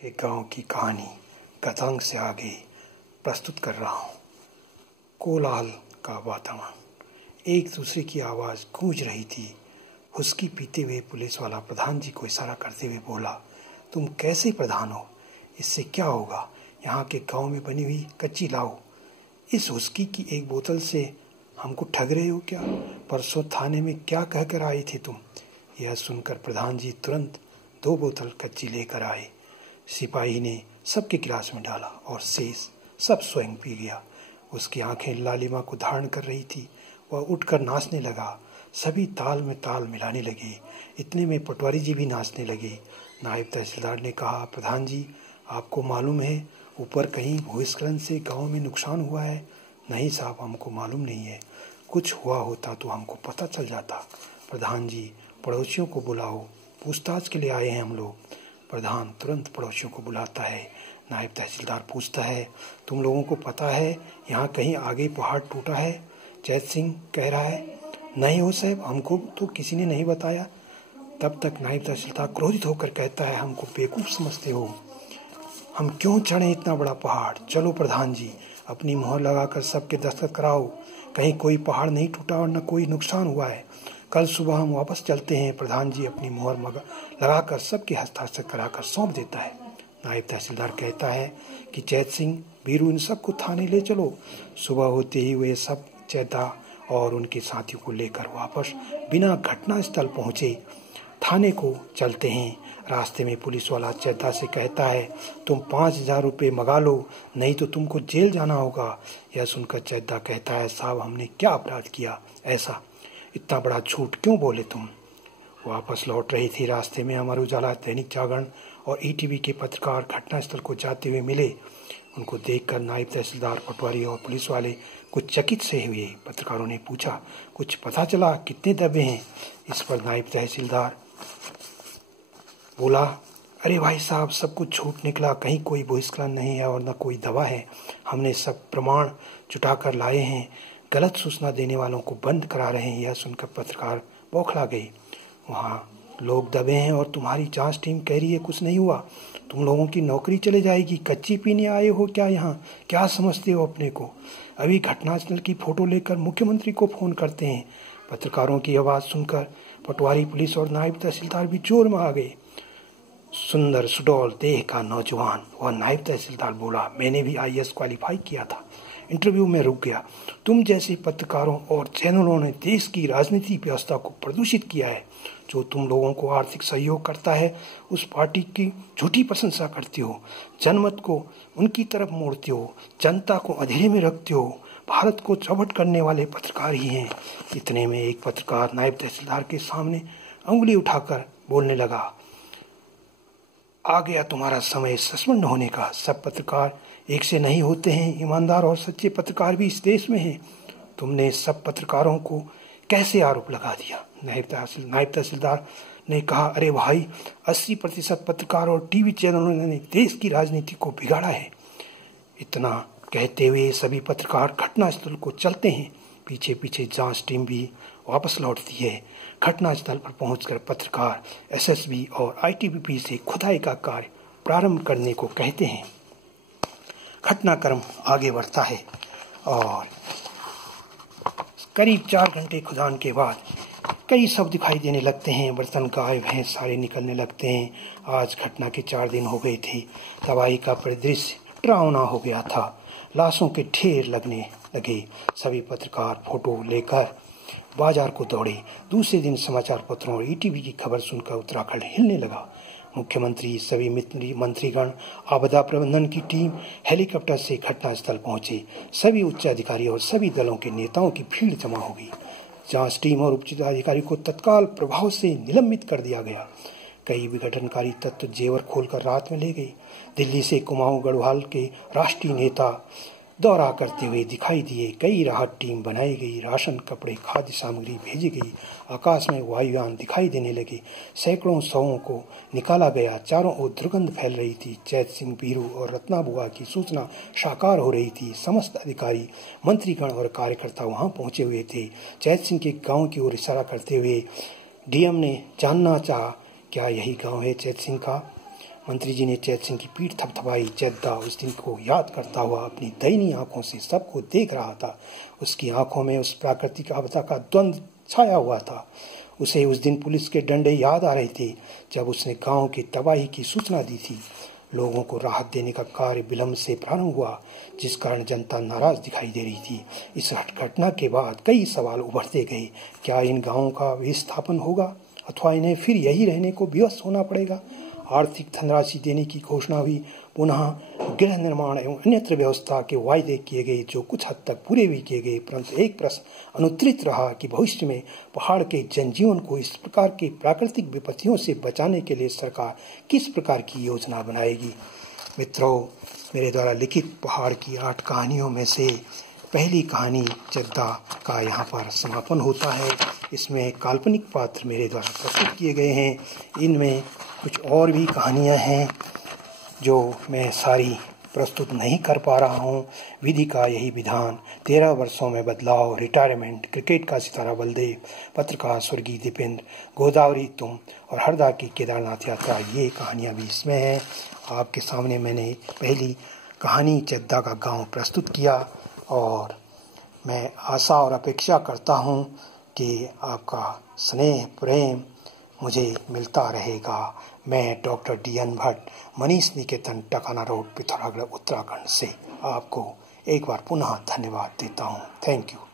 के गांव की कहानी कथांक से आगे प्रस्तुत कर रहा हूँ। कोलाहल का वातावरण, एक दूसरे की आवाज़ गूंज रही थी। हुस्की पीते हुए पुलिस वाला प्रधान जी को इशारा करते हुए बोला, तुम कैसे प्रधान हो? इससे क्या होगा? यहाँ के गांव में बनी हुई कच्ची लाओ। इस हुस्की की एक बोतल से हमको ठग रहे हो क्या? परसों थाने में क्या कह कर आए थे तुम? यह सुनकर प्रधान जी तुरंत 2 बोतल कच्ची लेकर आए। सिपाही ने सबके गिलास में डाला और शेष सब स्वयं पी गया। उसकी आंखें लालिमा को धारण कर रही थी। वह उठकर नाचने लगा। सभी ताल में ताल मिलाने लगे। इतने में पटवारी जी भी नाचने लगे। नायब तहसीलदार ने कहा, प्रधान जी, आपको मालूम है ऊपर कहीं भूस्खलन से गांव में नुकसान हुआ है? नहीं साहब, हमको मालूम नहीं है। कुछ हुआ होता तो हमको पता चल जाता। प्रधान जी, पड़ोसियों को बुलाओ, पूछताछ के लिए आए हैं हम लोग। प्रधान तुरंत पड़ोसियों को बुलाता है। नायब तहसीलदार पूछता है, तुम लोगों को पता है यहाँ कहीं आगे पहाड़ टूटा है? जैत सिंह कह रहा है, नहीं हो साहब, हमको तो किसी ने नहीं बताया। तब तक नायब तहसीलदार क्रोधित होकर कहता है, हमको बेवकूफ़ समझते हो? हम क्यों चढ़े इतना बड़ा पहाड़? चलो प्रधान जी, अपनी मोहर लगाकर सबके दस्तखत कराओ। कहीं कोई पहाड़ नहीं टूटा और न कोई नुकसान हुआ है। कल सुबह हम वापस चलते हैं। प्रधान जी अपनी मोहर लगाकर सबके हस्ताक्षर कराकर सौंप देता है। नायब तहसीलदार कहता है कि जैत सिंह, बीरू, इन सबको थाने ले चलो। सुबह होते ही वे सब चैता और उनके साथियों को लेकर वापस बिना घटनास्थल पहुंचे थाने को चलते हैं। रास्ते में पुलिस वाला चैता से कहता है, तुम 5,000 रुपये मंगा लो, नहीं तो तुमको जेल जाना होगा। यह सुनकर चैता कहता है, साहब, हमने क्या अपराध किया? ऐसा इतना बड़ा झूठ क्यों बोले तुम? वापस लौट रही थी। रास्ते में अमर उजाला, दैनिक जागरण और ईटीवी के पत्रकार घटनास्थल को जाते हुए मिले। उनको देखकर नायब तहसीलदार, पटवारी और पुलिस वाले कुछ चकित से हुए। पत्रकारों ने पूछा, कुछ पता चला? कितने दबे हैं? इस पर नायब तहसीलदार बोला, अरे भाई साहब, सब कुछ झूठ निकला। कहीं कोई भूस्खलन नहीं है और न कोई दवा है। हमने सब प्रमाण जुटाकर लाए हैं। गलत सूचना देने वालों को बंद करा रहे हैं। यह सुनकर पत्रकार बौखला गए। वहाँ लोग दबे हैं और तुम्हारी जांच टीम कह रही है कुछ नहीं हुआ। तुम लोगों की नौकरी चले जाएगी। कच्ची पीने आए हो क्या यहाँ? क्या समझते हो अपने को? अभी घटनास्थल की फोटो लेकर मुख्यमंत्री को फोन करते हैं। पत्रकारों की आवाज़ सुनकर पटवारी, पुलिस और नायब तहसीलदार भी जोर में आ गए। सुंदर सुडौल देह का नौजवान वह नायब तहसीलदार बोला, मैंने भी IAS क्वालिफाई किया था, इंटरव्यू में रुक गया। तुम जैसे पत्रकारों और चैनलों ने देश की राजनीतिक व्यवस्था को प्रदूषित किया है। जो तुम लोगों को आर्थिक सहयोग करता है उस पार्टी की झूठी प्रशंसा करते हो। जनमत को उनकी तरफ मोड़ते हो। जनता को अंधेरे में रखते हो। भारत को चौपट करने वाले पत्रकार ही हैं। इतने में एक पत्रकार नायब तहसीलदार के सामने उंगली उठाकर बोलने लगा, आ गया तुम्हारा समय सस्पेंड होने का। सब पत्रकार एक से नहीं होते हैं। ईमानदार और सच्चे पत्रकार भी इस देश में हैं। तुमने सब पत्रकारों को कैसे आरोप लगा दिया? नायब तहसीलदार ने कहा, अरे भाई, 80% पत्रकार और टीवी चैनलों ने देश की राजनीति को बिगाड़ा है। इतना कहते हुए सभी पत्रकार घटनास्थल को चलते हैं। पीछे पीछे जांच टीम भी वापस लौटती है। घटनास्थल पर पहुंचकर पत्रकार SSB और ITBP से खुदाई का कार्य प्रारंभ करने को कहते हैं। घटनाक्रम आगे बढ़ता है और करीब 4 घंटे खुदान के बाद कई शव दिखाई देने लगते हैं। बर्तन, गाय, भैंस सारे निकलने लगते हैं। आज घटना के 4 दिन हो गए थे। तबाही का परिदृश्य डरावना हो गया था। लाशों के ढेर लगने लगे। सभी पत्रकार फोटो लेकर बाजार को दौड़े। दूसरे दिन समाचार पत्रों और ETV की खबर सुनकर उत्तराखंड हिलने लगा। मुख्यमंत्री, सभी मंत्रीगण, आपदा प्रबंधन की टीम हेलीकॉप्टर से घटनास्थल पहुंचे। सभी उच्च अधिकारी और सभी दलों के नेताओं की भीड़ जमा हो गई। जांच टीम और उच्च अधिकारी को तत्काल प्रभाव से निलंबित कर दिया गया। कई विघटनकारी तत्व जेवर खोलकर रात में ले गए। दिल्ली से कुमाऊं गढ़वाल के राष्ट्रीय नेता दौरा करते हुए दिखाई दिए। कई राहत टीम बनाई गई। राशन, कपड़े, खाद्य सामग्री भेजी गई। आकाश में वायुयान दिखाई देने लगे। सैकड़ों शवों को निकाला गया। चारों ओर दुर्गंध फैल रही थी। जैत सिंह, बीरू और रत्ना बुआ की सूचना साकार हो रही थी। समस्त अधिकारी, मंत्रीगण और कार्यकर्ता वहां पहुंचे हुए थे। जैत सिंह के गांव की ओर इशारा करते हुए DM ने जानना चाहा, क्या यही गांव है जैत सिंह का? मंत्री जी ने चैत सिंह की पीठ थपथपाई। चैतदा उस दिन को याद करता हुआ अपनी दयनीय आंखों से सबको देख रहा था। उसकी आंखों में उस प्राकृतिक आपदा का द्वंद्व छाया हुआ था। उसे उस दिन पुलिस के डंडे याद आ रहे थे जब उसने गांव की तबाही की सूचना दी थी। लोगों को राहत देने का कार्य विलंब से प्रारंभ हुआ, जिस कारण जनता नाराज दिखाई दे रही थी। इस घटना के बाद कई सवाल उभरते गए। क्या इन गांवों का विस्थापन होगा अथवा इन्हें फिर यही रहने को विवश होना पड़ेगा? आर्थिक धनराशि देने की घोषणा हुई। पुनः गृह निर्माण एवं अन्यत्र व्यवस्था के वायदे किए गए, जो कुछ हद तक पूरे भी किए गए, परंतु एक प्रश्न अनुत्तरित रहा कि भविष्य में पहाड़ के जनजीवन को इस प्रकार के प्राकृतिक विपत्तियों से बचाने के लिए सरकार किस प्रकार की योजना बनाएगी। मित्रों, मेरे द्वारा लिखित पहाड़ की 8 कहानियों में से पहली कहानी चैतदा का यहाँ पर समापन होता है। इसमें काल्पनिक पात्र मेरे द्वारा प्रस्तुत किए गए हैं। इनमें कुछ और भी कहानियाँ हैं जो मैं सारी प्रस्तुत नहीं कर पा रहा हूँ। विधि का यही विधान, 13 वर्षों में बदलाव, रिटायरमेंट, क्रिकेट का सितारा बलदेव, पत्रकार स्वर्गीय दीपेंद्र, गोदावरी तुम और हरदा की केदारनाथ यात्रा, ये कहानियाँ भी इसमें हैं। आपके सामने मैंने पहली कहानी चैतदा का गांव प्रस्तुत किया और मैं आशा और अपेक्षा करता हूँ कि आपका स्नेह प्रेम मुझे मिलता रहेगा। मैं डॉक्टर DN भट्ट, मनीष निकेतन, टकाना रोड, पिथौरागढ़, उत्तराखंड से आपको एक बार पुनः धन्यवाद देता हूँ। Thank you.